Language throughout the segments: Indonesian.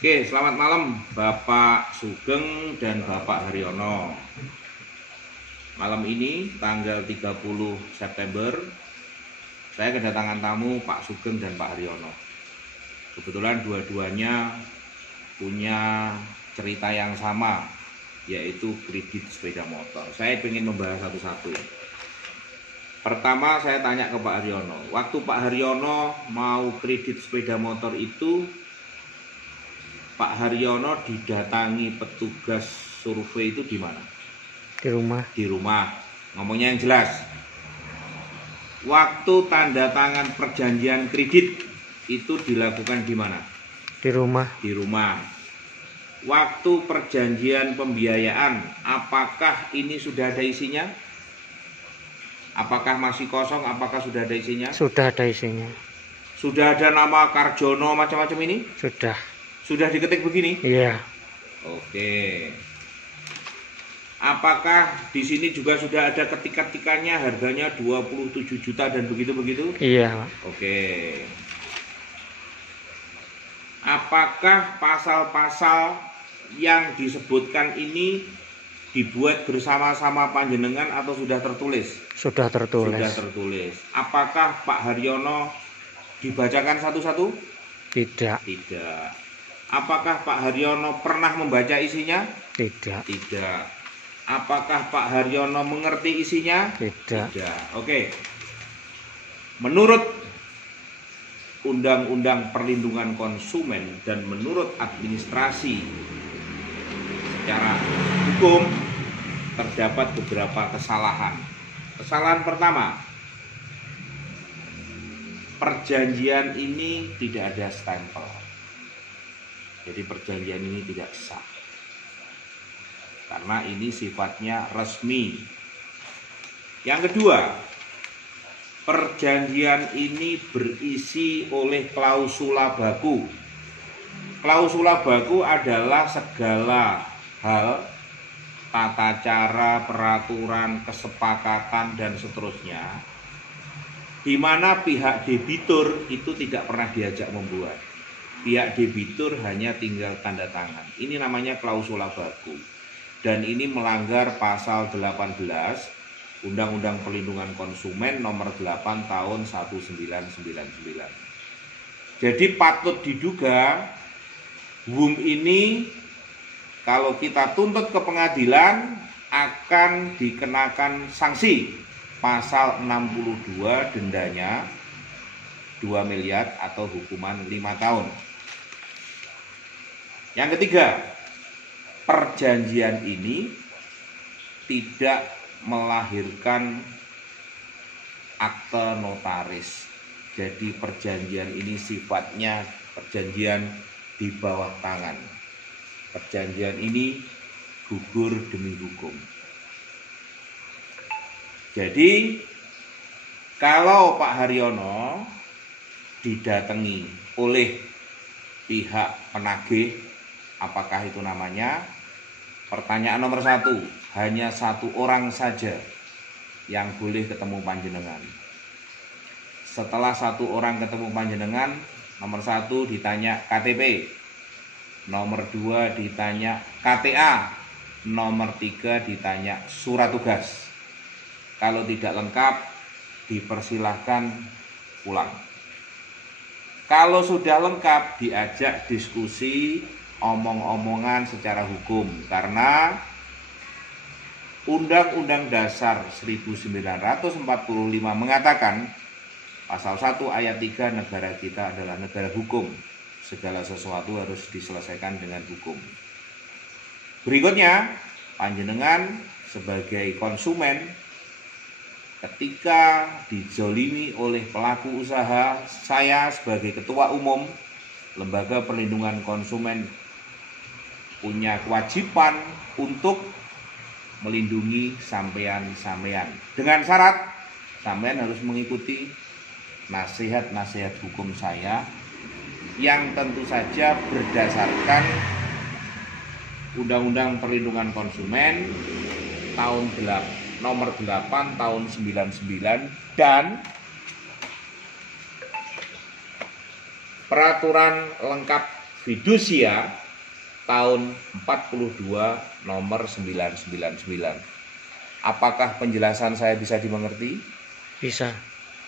Oke, selamat malam Bapak Sugeng dan Bapak Haryono. Malam ini tanggal 30 September saya kedatangan tamu Pak Sugeng dan Pak Haryono. Kebetulan dua-duanya punya cerita yang sama, yaitu kredit sepeda motor. Saya ingin membahas satu-satu. Pertama saya tanya ke Pak Haryono, waktu Pak Haryono mau kredit sepeda motor itu Pak Haryono didatangi petugas survei itu di mana? Di rumah. Di rumah. Ngomongnya yang jelas. Waktu tanda tangan perjanjian kredit itu dilakukan di mana? Di rumah. Di rumah. Waktu perjanjian pembiayaan, apakah ini sudah ada isinya? Apakah masih kosong? Apakah sudah ada isinya? Sudah ada isinya. Sudah ada nama Karjono macam-macam ini? Sudah. Sudah diketik begini? Iya. Oke. Apakah di sini juga sudah ada ketik-ketikannya harganya 27 juta dan begitu-begitu? Iya, Pak. Oke. Apakah pasal-pasal yang disebutkan ini dibuat bersama-sama panjenengan atau sudah tertulis? Sudah tertulis. Sudah tertulis. Apakah Pak Haryono dibacakan satu-satu? Tidak. Tidak. Apakah Pak Haryono pernah membaca isinya? Tidak. Tidak. Apakah Pak Haryono mengerti isinya? Tidak. Tidak. Oke. Menurut Undang-Undang Perlindungan Konsumen dan menurut administrasi secara hukum terdapat beberapa kesalahan. Kesalahan pertama, perjanjian ini tidak ada stempel. Jadi perjanjian ini tidak sah. Karena ini sifatnya resmi. Yang kedua, perjanjian ini berisi oleh klausula baku. Klausula baku adalah segala hal, tata cara, peraturan, kesepakatan, dan seterusnya, di mana pihak debitur itu tidak pernah diajak membuat. Pihak debitur hanya tinggal tanda tangan. Ini namanya klausula baku. Dan ini melanggar pasal 18 Undang-Undang Perlindungan Konsumen nomor 8 tahun 1999. Jadi patut diduga WUM ini kalau kita tuntut ke pengadilan akan dikenakan sanksi pasal 62, dendanya 2 miliar atau hukuman 5 tahun. Yang ketiga, perjanjian ini tidak melahirkan akte notaris. Jadi perjanjian ini sifatnya perjanjian di bawah tangan. Perjanjian ini gugur demi hukum. Jadi kalau Pak Haryono didatangi oleh pihak penagih, apakah itu namanya? Pertanyaan nomor 1, hanya satu orang saja yang boleh ketemu panjenengan. Setelah satu orang ketemu panjenengan, nomor 1 ditanya KTP, nomor 2 ditanya KTA, nomor 3 ditanya surat tugas. Kalau tidak lengkap, dipersilahkan pulang. Kalau sudah lengkap, diajak diskusi, omong-omongan secara hukum, karena Undang-Undang Dasar 1945 mengatakan pasal 1 ayat 3, negara kita adalah negara hukum. Segala sesuatu harus diselesaikan dengan hukum. Berikutnya, panjenengan sebagai konsumen ketika dizolimi oleh pelaku usaha, saya sebagai ketua umum Lembaga Perlindungan Konsumen punya kewajiban untuk melindungi sampean-sampean. Dengan syarat sampean harus mengikuti nasihat-nasihat hukum saya yang tentu saja berdasarkan Undang-Undang Perlindungan Konsumen nomor 8 tahun 99 dan peraturan lengkap fidusia tahun 42 nomor 999. Apakah penjelasan saya bisa dimengerti? Bisa.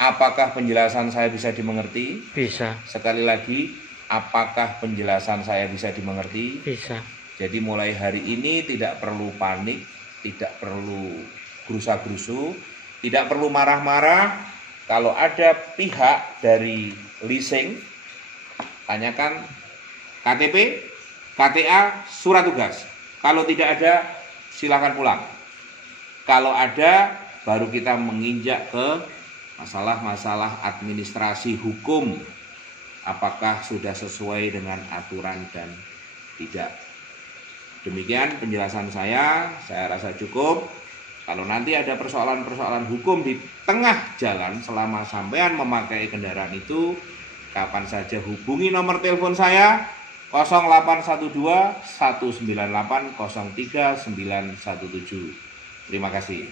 Apakah penjelasan saya bisa dimengerti? Bisa. Sekali lagi, apakah penjelasan saya bisa dimengerti? Bisa. Jadi mulai hari ini tidak perlu panik, tidak perlu gerusa-gerusu, tidak perlu marah-marah. Kalau ada pihak dari leasing, tanyakan KTP, KTA, surat tugas. Kalau tidak ada, silakan pulang. Kalau ada, baru kita menginjak ke masalah-masalah administrasi hukum. Apakah sudah sesuai dengan aturan dan tidak. Demikian penjelasan saya rasa cukup. Kalau nanti ada persoalan-persoalan hukum di tengah jalan selama sampean memakai kendaraan itu, kapan saja hubungi nomor telepon saya 0812 198 03917. Terima kasih.